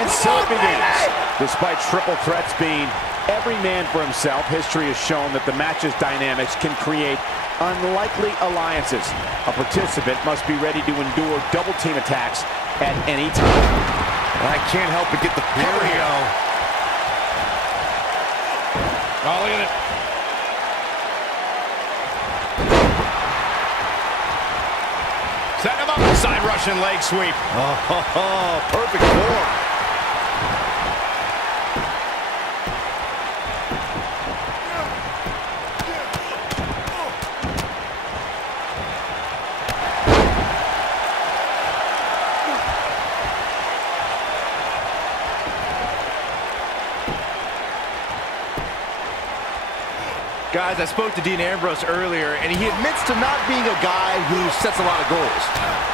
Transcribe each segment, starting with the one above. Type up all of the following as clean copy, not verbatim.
And so it begins. Despite triple threats being every man for himself, history has shown that the match's dynamics can create unlikely alliances. A participant must be ready to endure double team attacks at any time. I can't help but get the cover here. Oh, look at it. Setting him up. Side Russian leg sweep. Oh, perfect form. Guys, I spoke to Dean Ambrose earlier, and he admits to not being a guy who sets a lot of goals.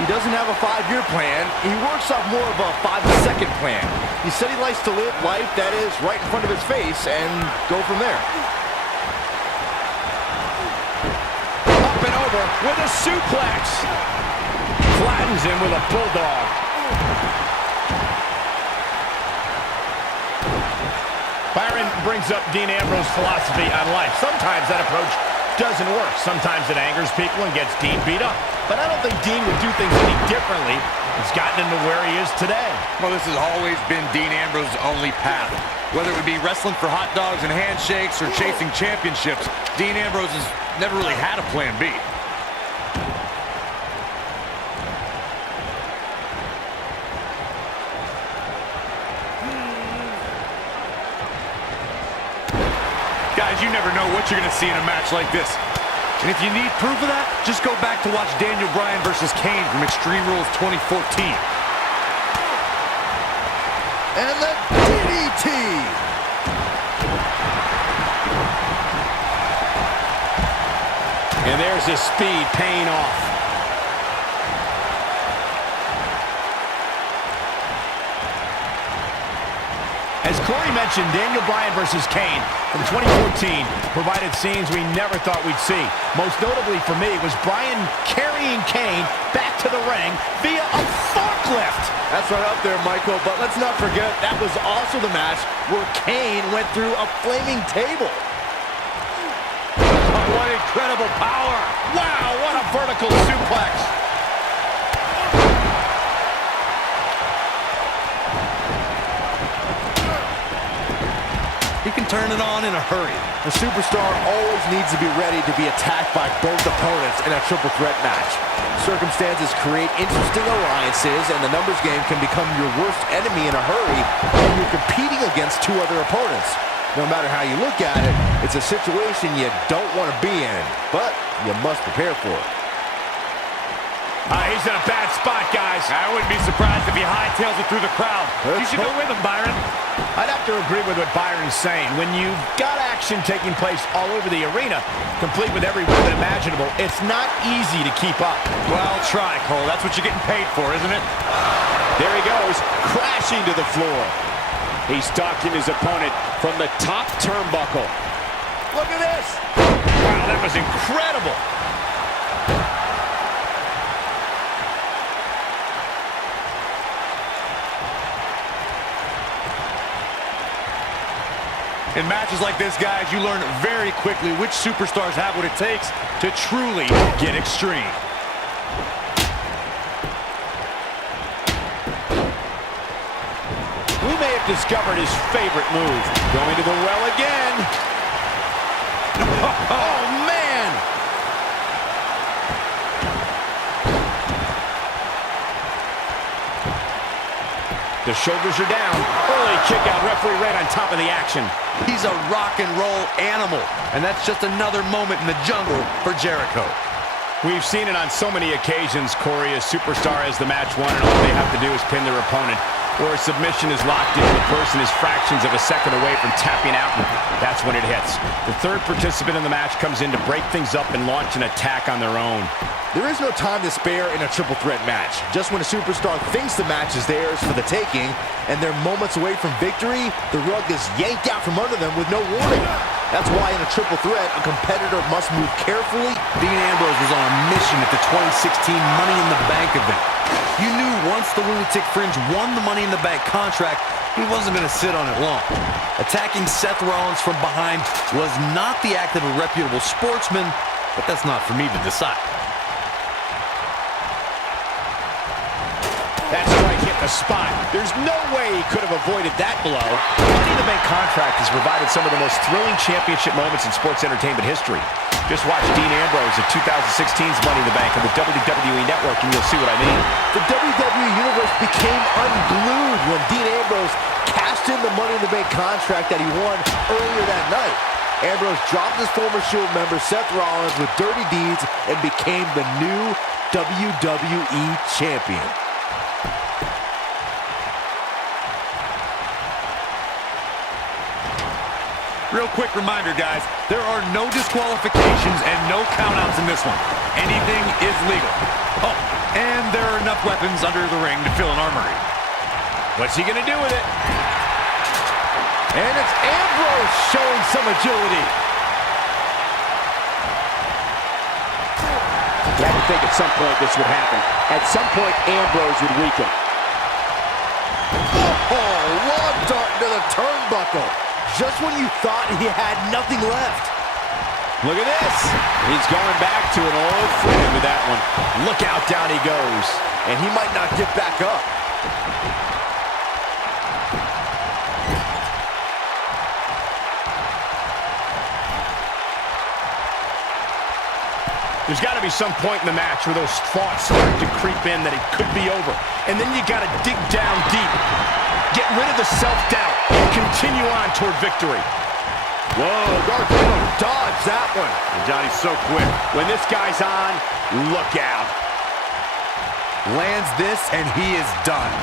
He doesn't have a 5-year plan. He works off more of a 5-second plan. He said he likes to live life that is right in front of his face and go from there. Up and over with a suplex. Flattens him with a bulldog. Byron brings up Dean Ambrose's philosophy on life. Sometimes that approach doesn't work. Sometimes it angers people and gets Dean beat up. But I don't think Dean would do things any differently. It's gotten him to where he is today. Well, this has always been Dean Ambrose's only path. Whether it would be wrestling for hot dogs and handshakes or chasing championships, Dean Ambrose has never really had a plan B. Guys, you never know what you're going to see in a match like this. And if you need proof of that, just go back to watch Daniel Bryan versus Kane from Extreme Rules 2014. And the DDT! And there's his speed paying off. As Corey mentioned, Daniel Bryan versus Kane from 2014 provided scenes we never thought we'd see. Most notably for me was Bryan carrying Kane back to the ring via a forklift. That's right up there, Michael, but let's not forget that was also the match where Kane went through a flaming table. Oh, what incredible power. Wow, what a vertical suplex. He can turn it on in a hurry. The superstar always needs to be ready to be attacked by both opponents in a triple threat match. Circumstances create interesting alliances, and the numbers game can become your worst enemy in a hurry when you're competing against two other opponents. No matter how you look at it, it's a situation you don't want to be in, but you must prepare for it. He's in a bad spot, guys. I wouldn't be surprised if he hightails it through the crowd. You should go with him, Byron. I'd have to agree with what Byron's saying. When you've got action taking place all over the arena, complete with every weapon imaginable, it's not easy to keep up. Well, try, Cole. That's what you're getting paid for, isn't it? There he goes, crashing to the floor. He's stalking his opponent from the top turnbuckle. Look at this. Wow, that was incredible. In matches like this, guys, you learn very quickly which superstars have what it takes to truly get extreme. We may have discovered his favorite move. Going to the well again. Oh, man. The shoulders are down. Early kick out. Referee right on top of the action. He's a rock and roll animal, and that's just another moment in the jungle for Jericho. We've seen it on so many occasions, Corey. A superstar has the match won, and all they have to do is pin their opponent. Or a submission is locked in, the person is fractions of a second away from tapping out, and that's when it hits. The third participant in the match comes in to break things up and launch an attack on their own. There is no time to spare in a triple threat match. Just when a superstar thinks the match is theirs for the taking, and they're moments away from victory, the rug is yanked out from under them with no warning. That's why in a triple threat, a competitor must move carefully Dean Ambrose was on a mission at the 2016 Money in the Bank event. You knew once the Lunatic Fringe won the Money in the Bank contract, he wasn't going to sit on it long. Attacking Seth Rollins from behind was not the act of a reputable sportsman, but that's not for me to decide. That strike hit the spot. There's no way he could have avoided that blow. Money in the Bank contract has provided some of the most thrilling championship moments in sports entertainment history. Just watch Dean Ambrose at 2016's Money in the Bank on the WWE Network and you'll see what I mean. The WWE Universe became unglued when Dean Ambrose cashed in the Money in the Bank contract that he won earlier that night. Ambrose dropped his former Shield member Seth Rollins with dirty deeds and became the new WWE Champion. Real quick reminder, guys, there are no disqualifications and no countouts in this one. Anything is legal. Oh, and there are enough weapons under the ring to fill an armory. What's he going to do with it? And it's Ambrose showing some agility. You had to think at some point this would happen. At some point, Ambrose would weaken. Oh, long dart into the turnbuckle. Just when you thought he had nothing left. Look at this. He's going back to an old friend with that one. Look out, down he goes. And he might not get back up. There's got to be some point in the match where those thoughts start to creep in that it could be over. And then you got to dig down deep. Get rid of the self-doubt and continue on toward victory. Whoa, Gargano dodged that one. And Johnny's so quick. When this guy's on, look out. Lands this, and he is done.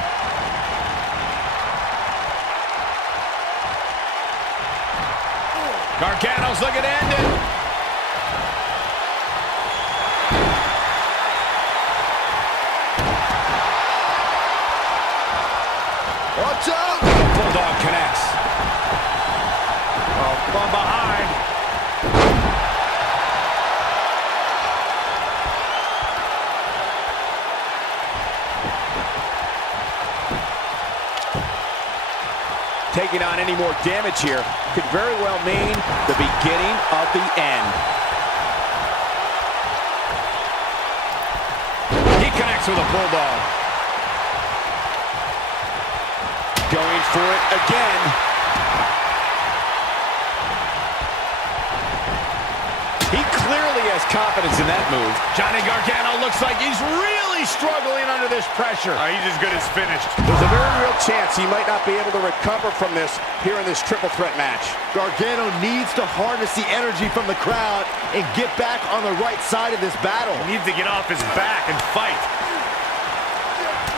Gargano's looking to end it. Watch out! Bulldog connects. Oh, from behind. Taking on any more damage here could very well mean the beginning of the end. He connects with a bulldog. Going for it again. He clearly has confidence in that move. Johnny Gargano looks like he's really struggling under this pressure. He's as good as finished. There's a very real chance he might not be able to recover from this here in this triple threat match. Gargano needs to harness the energy from the crowd and get back on the right side of this battle. He needs to get off his back and fight.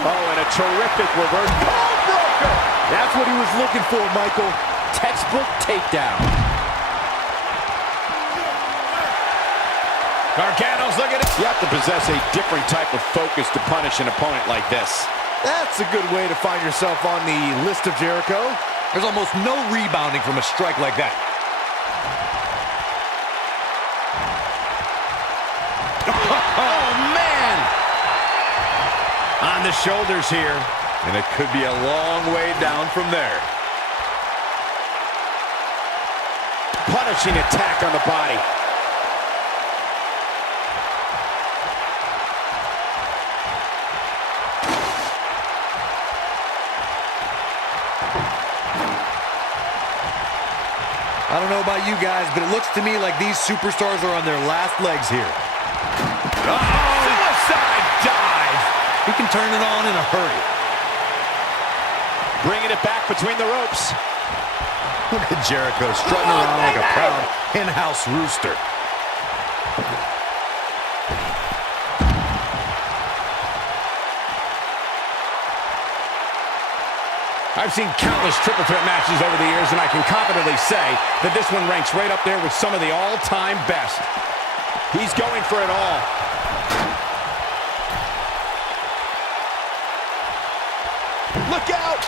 Oh, and a terrific reverse. Oh, broker! That's what he was looking for, Michael. Textbook takedown. Gargano's looking at... You have to possess a different type of focus to punish an opponent like this. That's a good way to find yourself on the list of Jericho. There's almost no rebounding from a strike like that. Oh, man! On the shoulders here. And it could be a long way down from there. Punishing attack on the body. I don't know about you guys, but it looks to me like these superstars are on their last legs here. Oh, suicide dive! He can turn it on in a hurry. Bringing it back between the ropes. Look at Jericho strutting around like a proud hen-house rooster. I've seen countless triple threat matches over the years, and I can confidently say that this one ranks right up there with some of the all-time best. He's going for it all. Look out!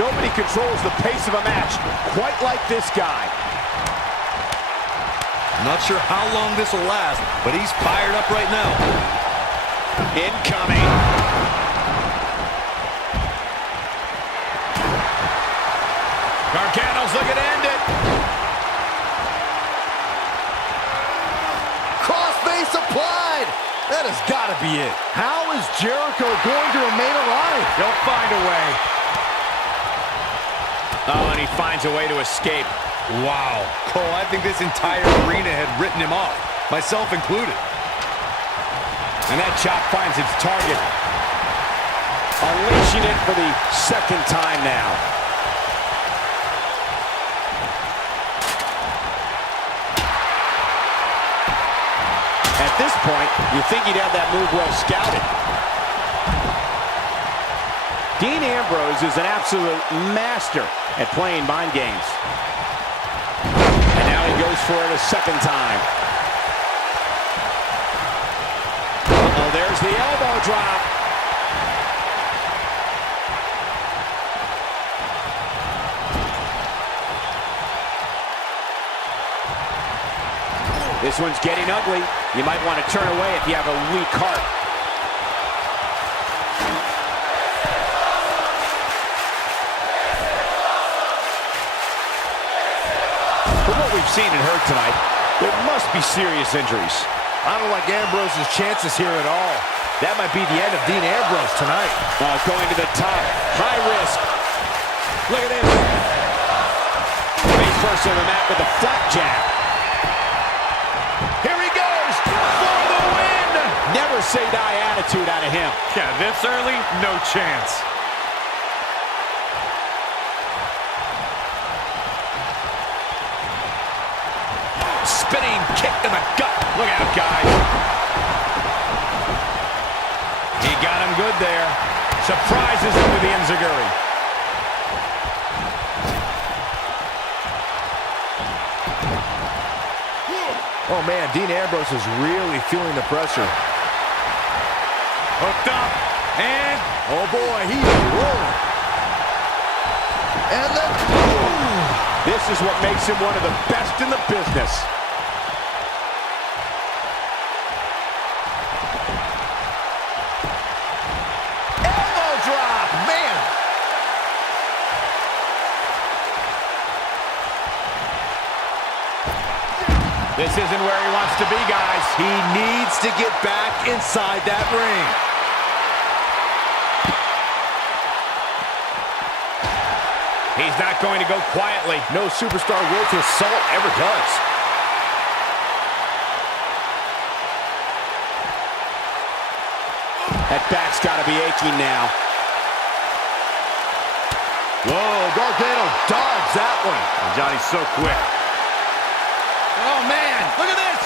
Nobody controls the pace of a match quite like this guy. Not sure how long this will last, but he's fired up right now. Incoming. Gargano's looking to end it. Crossface applied. That has got to be it. How is Jericho going to remain alive? He'll find a way. Oh, and he finds a way to escape. Wow. Cole, I think this entire arena had written him off, myself included. And that chop finds its target. Unleashing it for the second time now. At this point, you think he'd have that move well scouted. Dean Ambrose is an absolute master at playing mind games. And now he goes for it a second time. Uh-oh, there's the elbow drop. This one's getting ugly. You might want to turn away if you have a weak heart. From what we've seen and heard tonight, there must be serious injuries. I don't like Ambrose's chances here at all. That might be the end of Dean Ambrose tonight. Going to the top. High risk. Look at this. Face first on the mat with a flat jab. Here he goes for the win. Never say die attitude out of him. Yeah, this early, no chance. Spinning kick to the gut. Look out, guys. He got him good there. Surprises him with the enziguri. Oh, man, Dean Ambrose is really feeling the pressure. Hooked up, and... Oh, boy, he's rolling. And then... This is what makes him one of the best in the business. Elbow drop, man. This isn't where he wants to be, guys. He needs to get back inside that ring. He's not going to go quietly. No superstar worth his salt ever does. That back's got to be aching now. Whoa, Gargano dodged that one. Johnny's so quick. Oh, man, look at this.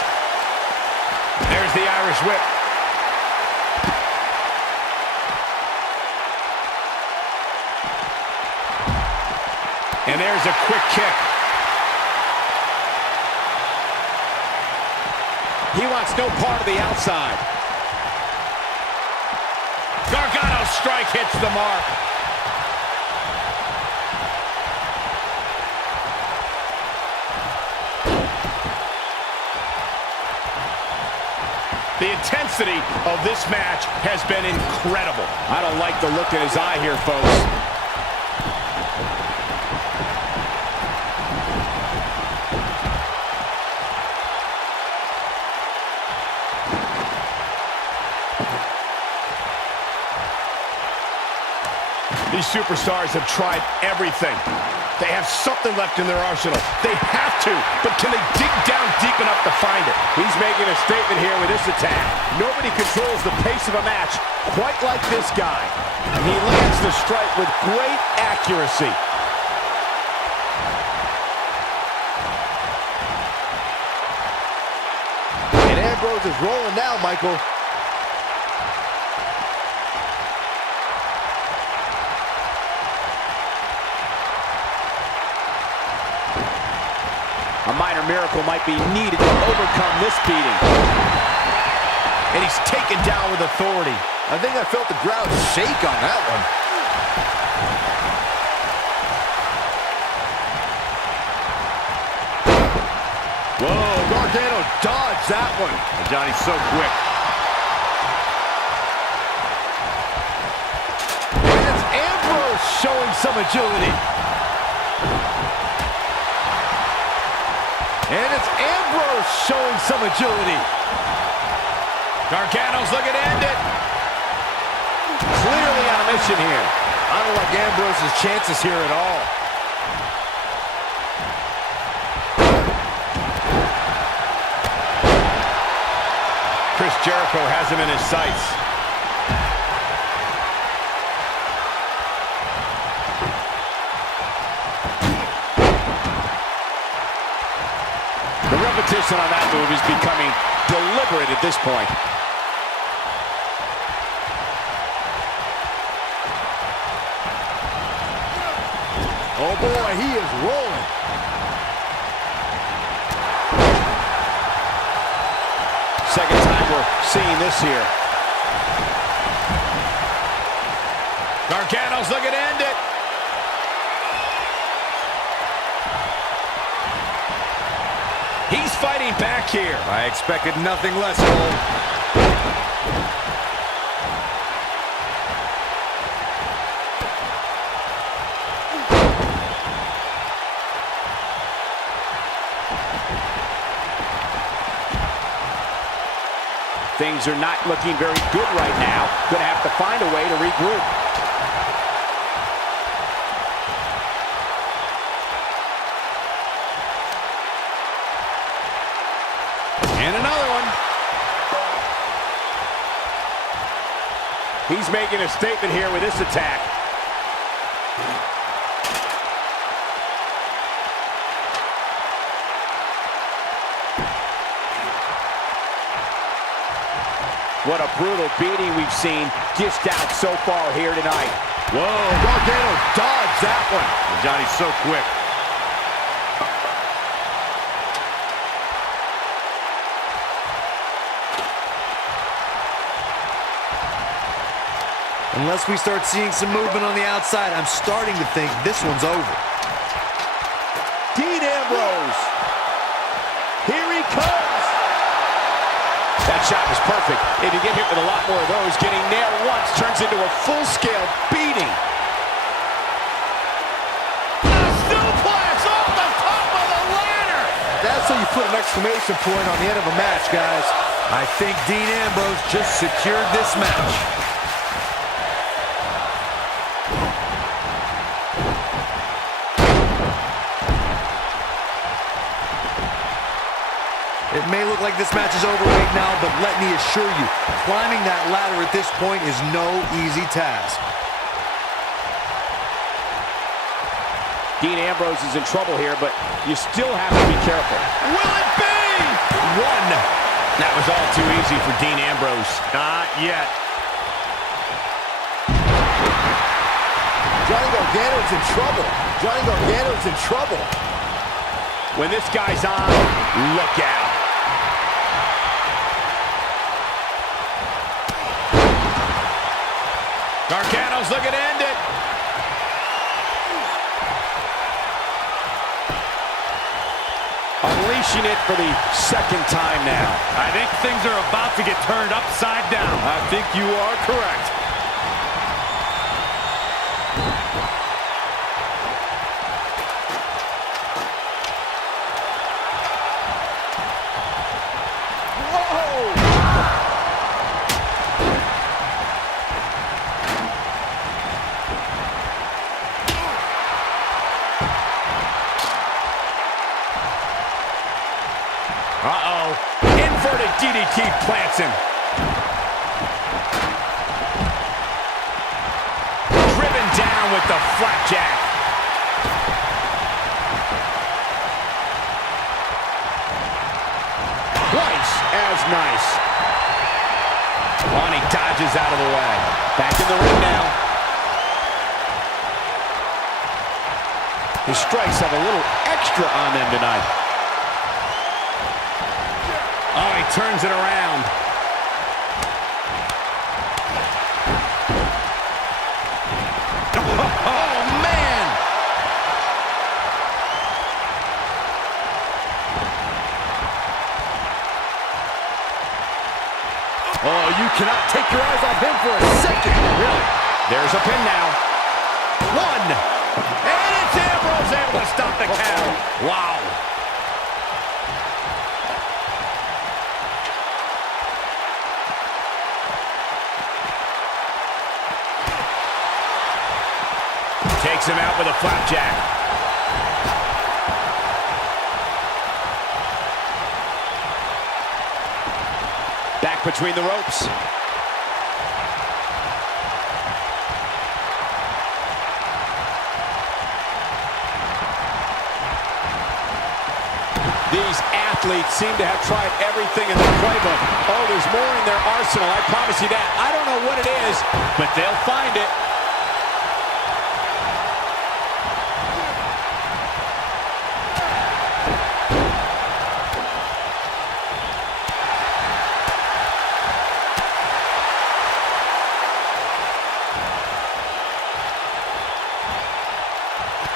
There's the Irish whip. And there's a quick kick. He wants no part of the outside. Gargano's strike hits the mark. The intensity of this match has been incredible. I don't like the look in his eye here, folks. These superstars have tried everything. They have something left in their arsenal. They have to, but can they dig down deep enough to find it? He's making a statement here with this attack. Nobody controls the pace of a match quite like this guy. He lands the strike with great accuracy. And Ambrose is rolling now, Michael. A minor miracle might be needed to overcome this beating. And he's taken down with authority. I think I felt the ground shake on that one. Whoa, Gargano dodged that one. And Johnny's so quick. And it's Ambrose showing some agility. And it's Ambrose showing some agility. Gargano's looking to end it. Clearly on a mission here. I don't like Ambrose's chances here at all. Chris Jericho has him in his sights. The repetition on that move is becoming deliberate at this point. Oh boy, he is rolling. Second time we're seeing this here. Gargano's looking to end it. He's fighting back here. I expected nothing less, Cole. Things are not looking very good right now. Gonna have to find a way to regroup. And another one. He's making a statement here with this attack. What a brutal beating we've seen dished out so far here tonight. Whoa, Gargano dodged that one. And Johnny's so quick. Unless we start seeing some movement on the outside, I'm starting to think this one's over. Dean Ambrose. Here he comes. That shot was perfect. If you get hit with a lot more of those, getting nailed once turns into a full-scale beating. Suplex off the top of the ladder. That's how you put an exclamation point on the end of a match, guys. I think Dean Ambrose just secured this match. It may look like this match is over right now, but let me assure you, climbing that ladder at this point is no easy task. Dean Ambrose is in trouble here, but you still have to be careful. Will it be? One. That was all too easy for Dean Ambrose. Not yet. Johnny Gargano's in trouble. Johnny Gargano's in trouble. When this guy's on, look out. Gargano's looking to end it. Unleashing it for the second time now. I think things are about to get turned upside down. I think you are correct. Uh-oh. Inverted DDT plants him. Driven down with the flapjack. Twice as nice. Oh, and he dodges out of the way. Back in the ring now. His strikes have a little extra on them tonight. Oh, he turns it around. Oh, man! cannot take your eyes off him for a second. Really? There's a pin now. One. And it's Ambrose able to stop the count. Wow. Takes him out with a flapjack. Back between the ropes. These athletes seem to have tried everything in their playbook. Oh, there's more in their arsenal, I promise you that. I don't know what it is, but they'll find it.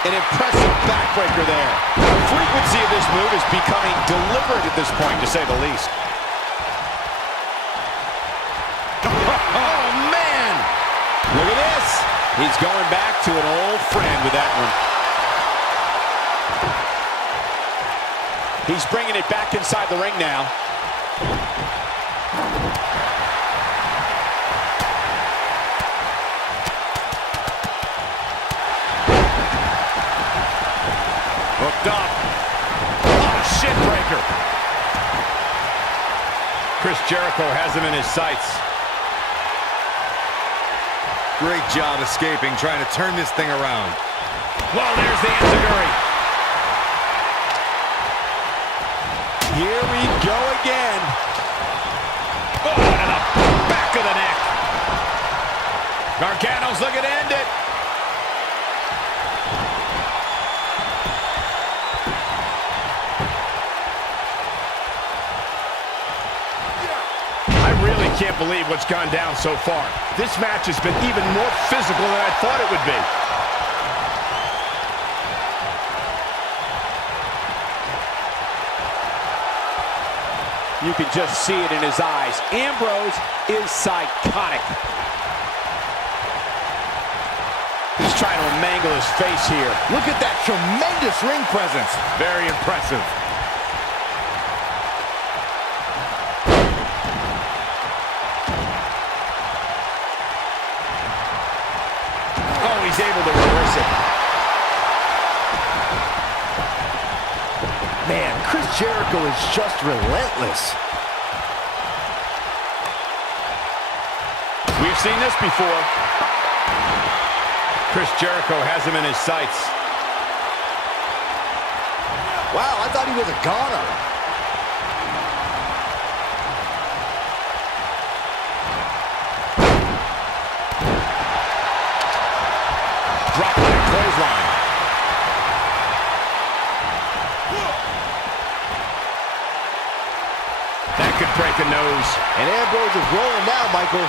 An impressive backbreaker there. The frequency of this move is becoming deliberate at this point, to say the least. Oh, man! Look at this. He's going back to an old friend with that one. He's bringing it back inside the ring now. Hooked up. Oh, shin breaker. Chris Jericho has him in his sights. Great job escaping, trying to turn this thing around. Well, there's the enziguri. Here we go again. Oh, to the back of the neck. Gargano's looking to end it. Can't believe what's gone down so far. This match has been even more physical than I thought it would be. You can just see it in his eyes. Ambrose is psychotic. He's trying to mangle his face here. Look at that tremendous ring presence. Very impressive. He's able to reverse it. Man, Chris Jericho is just relentless. We've seen this before. Chris Jericho has him in his sights. Wow, I thought he was a goner. Drop leg clothesline. That could break a nose. And Ambrose is rolling now, Michael.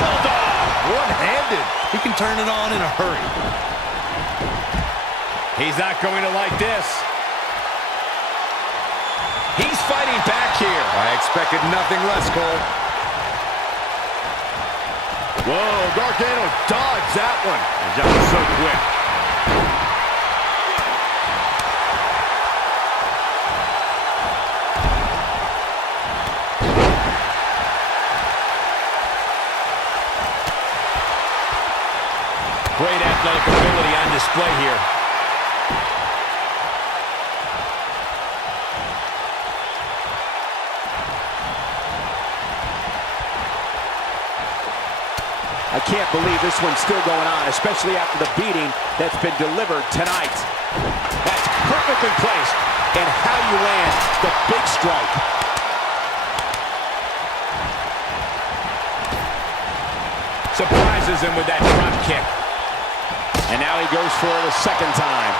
Bulldog. One-handed. He can turn it on in a hurry. He's not going to like this. He's fighting back here. I expected nothing less, Cole. Whoa, Gargano dodged that one. That was so quick. Great athletic ability on display here. I can't believe this one's still going on, especially after the beating that's been delivered tonight. That's perfectly placed, and how you land the big strike. Surprises him with that drop kick. And now he goes for it a second time.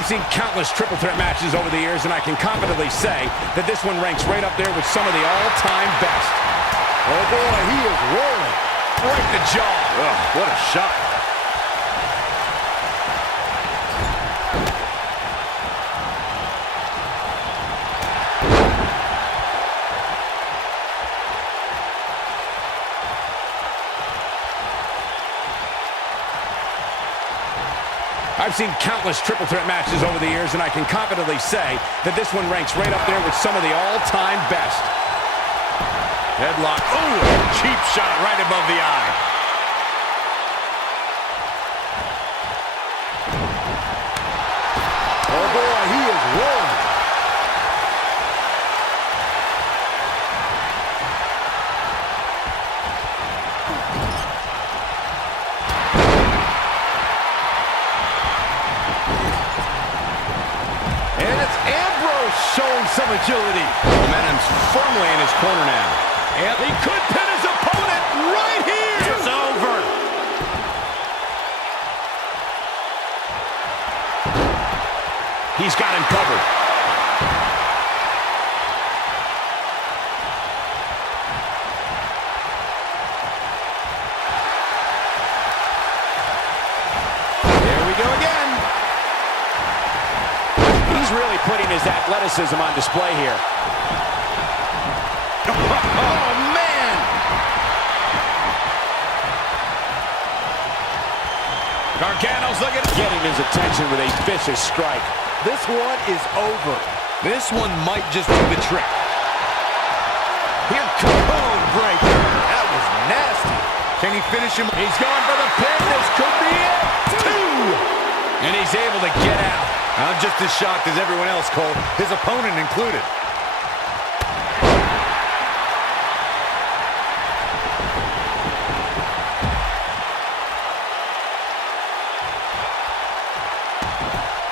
I've seen countless triple threat matches over the years, and I can confidently say that this one ranks right up there with some of the all-time best. Oh boy, he is rolling. Right in the jaw. Ugh, what a shot. I've seen countless triple threat matches over the years, and I can confidently say that this one ranks right up there with some of the all-time best. Headlock. Oh, cheap shot right above the eye. Oh boy, he is rolling. And it's Ambrose showing some agility. Momentum's firmly in his corner now. And he could pin his opponent right here. It's over. He's got him covered. There we go again. He's really putting his athleticism on display here. Oh, man! Gargano's looking, getting his attention with a vicious strike. This one is over. This one might just do the trick. Here comes Code breaker. That was nasty. Can he finish him? He's going for the pin. This could be it. Two. And he's able to get out. I'm just as shocked as everyone else, Cole, his opponent included.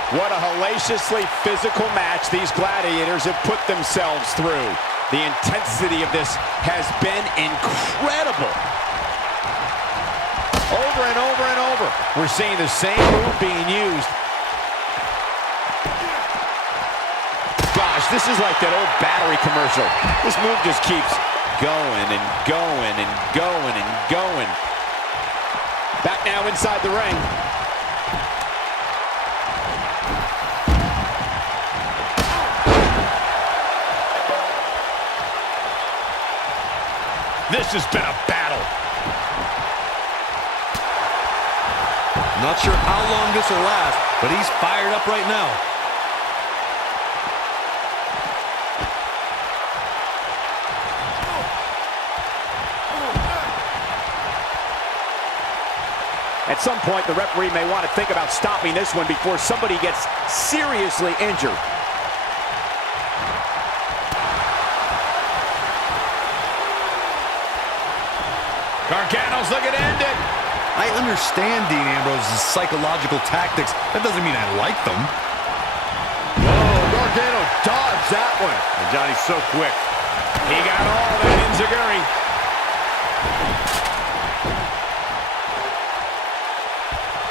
What a hellaciously physical match these gladiators have put themselves through. The intensity of this has been incredible. Over and over and over. We're seeing the same move being used. Gosh, this is like that old battery commercial. This move just keeps going and going and going and going. Back now inside the ring. This has been a battle. Not sure how long this will last, but he's fired up right now. At some point, the referee may want to think about stopping this one before somebody gets seriously injured. Gargano's looking to end it. I understand Dean Ambrose's psychological tactics. That doesn't mean I like them. Whoa, Gargano dodged that one. And Johnny's so quick. He got all that enziguri.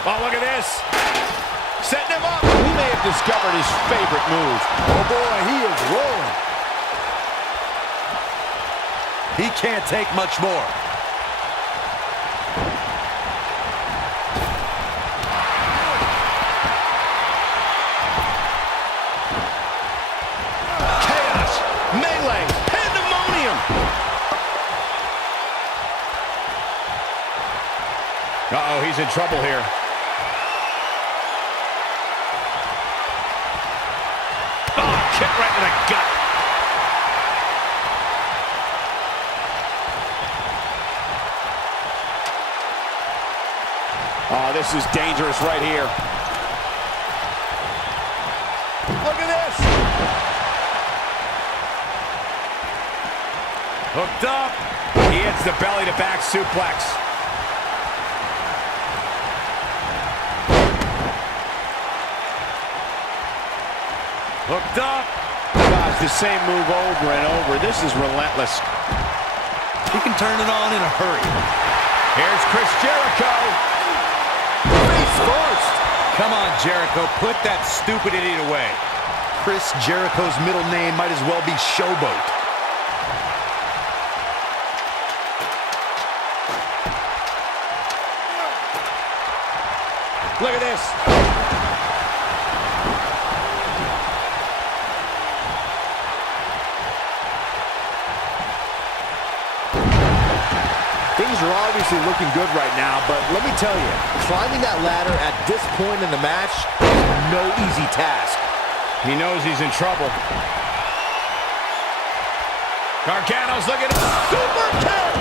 Oh, look at this. Setting him up. He may have discovered his favorite move. Oh boy, he is rolling. He can't take much more. Uh-oh, he's in trouble here. Oh, kick right in the gut. Oh, this is dangerous right here. Look at this. Hooked up. He hits the belly-to-back suplex. Hooked up. Gosh, the same move over and over. This is relentless. He can turn it on in a hurry. Here's Chris Jericho. Face first. Come on, Jericho. Put that stupid idiot away. Chris Jericho's middle name might as well be Showboat. Look at this. Things are obviously looking good right now, but let me tell you, climbing that ladder at this point in the match is no easy task. He knows he's in trouble. Gargano's looking at Super kick!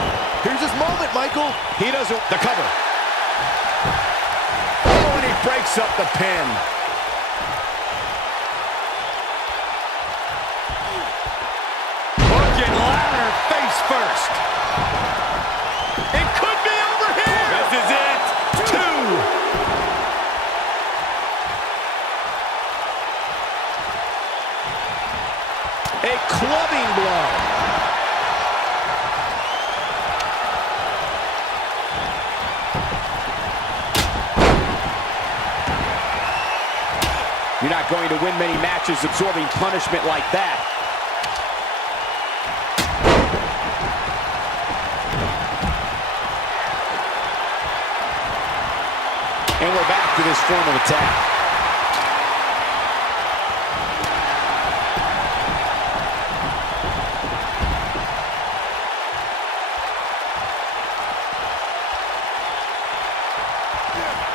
Here's his moment, Michael. He doesn't. The cover. Oh, and he breaks up the pin. Hook and ladder face first. It could be over here. This is it. 2. A clubbing blow. You're not going to win many matches absorbing punishment like that. And we're back to this form of attack.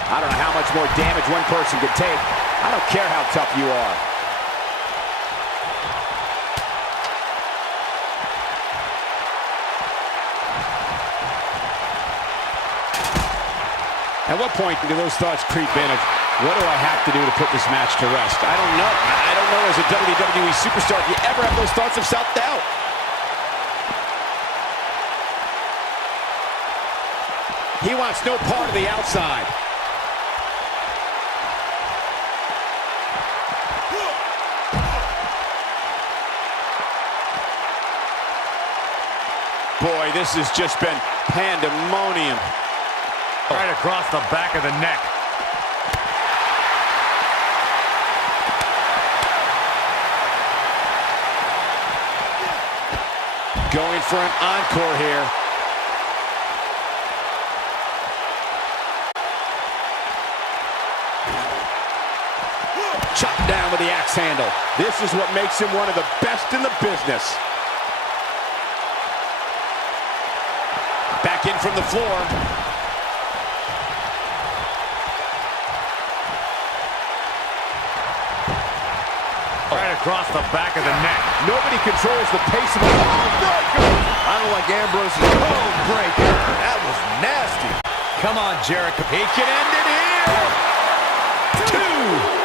I don't know how much more damage one person could take. I don't care how tough you are. At what point do those thoughts creep in of, what do I have to do to put this match to rest? I don't know. I don't know as a WWE superstar if you ever have those thoughts of self-doubt. He wants no part of the outside. Boy, this has just been pandemonium. Right across the back of the neck. Going for an encore here. Chopped down with the axe handle. This is what makes him one of the best in the business. Back in from the floor. Right across the back of the neck. Nobody controls the pace of a code breaker. I don't like Ambrose's code breaker. That was nasty. Come on, Jericho. He can end it here. 2.